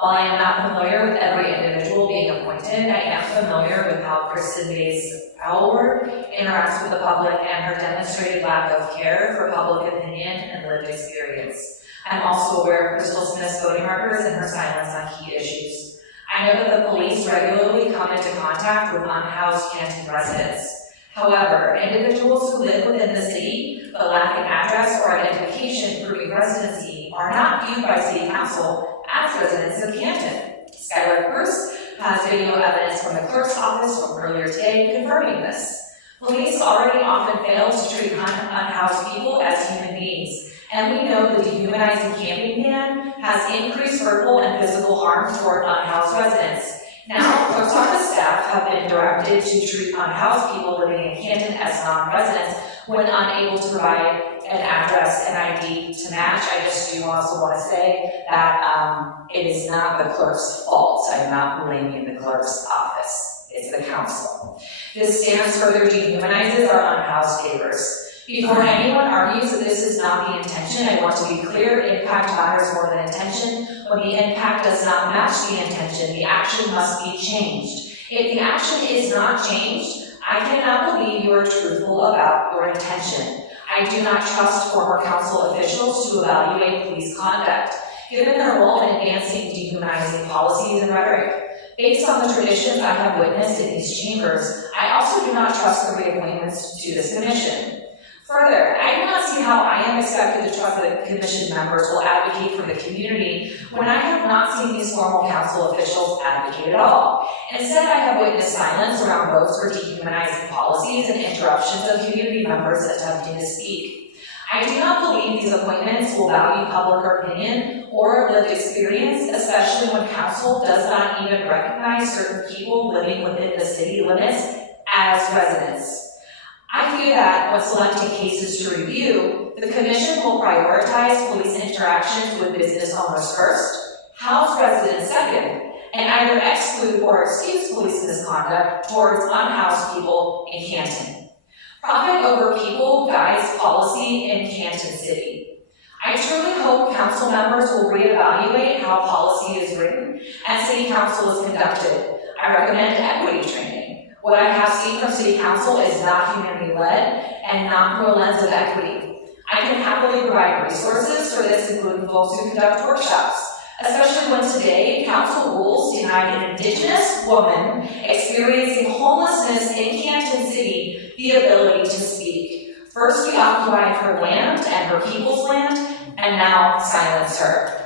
While I am not familiar with every individual being appointed, I am familiar with how Kristen Bayes Howard interacts with the public and her demonstrated lack of care for public opinion and lived experience. I'm also aware of Crystal Smith's voting records and her silence on key issues. I know that the police regularly come into contact with unhoused Canton residents. However, individuals who live within the city but lack an address or identification proving residency are not viewed by City Council as residents of Canton. Skylark first has video evidence from the clerk's office from earlier today confirming this. Police already often fail to treat unhoused people as human beings, and we know the dehumanizing camping ban has increased verbal and physical harm toward unhoused residents. Now, clerk's office staff have been directed to treat unhoused people living in Canton as non-residents when unable to provide an address and ID to match. I just do also want to say that it is not the clerk's fault. I'm not blaming the clerk's office. It's the council. This stance further dehumanizes our unhoused neighbors. Before anyone argues that this is not the intention, I want to be clear, impact matters more than intention. When the impact does not match the intention, the action must be changed. If the action is not changed, I cannot believe you are truthful about your intention. I do not trust former council officials to evaluate police conduct, given their role in advancing dehumanizing policies and rhetoric. Based on the traditions I have witnessed in these chambers, I also do not trust the reappointments to this commission. Further, I do not see how I am expected to trust that commission members will advocate for the community when I have not seen these formal council officials advocate at all. Instead, I have witnessed silence around votes for dehumanizing policies and interruptions of community members attempting to speak. I do not believe these appointments will value public opinion or lived experience, especially when council does not even recognize certain people living within the city limits as residents. I fear that when selecting cases to review, the commission will prioritize police interactions with business owners first, house residents second, and either exclude or excuse police misconduct towards unhoused people in Canton. Profit over people guides policy in Canton City. I truly hope council members will reevaluate how policy is written and city council is conducted. I recommend equity training. What I have seen from City Council is not humanity-led and not through a lens of equity. I can happily provide resources for this, including folks who conduct workshops, especially when today Council rules deny an Indigenous woman experiencing homelessness in Canton City the ability to speak. First, we occupied her land and her people's land, and now silence her.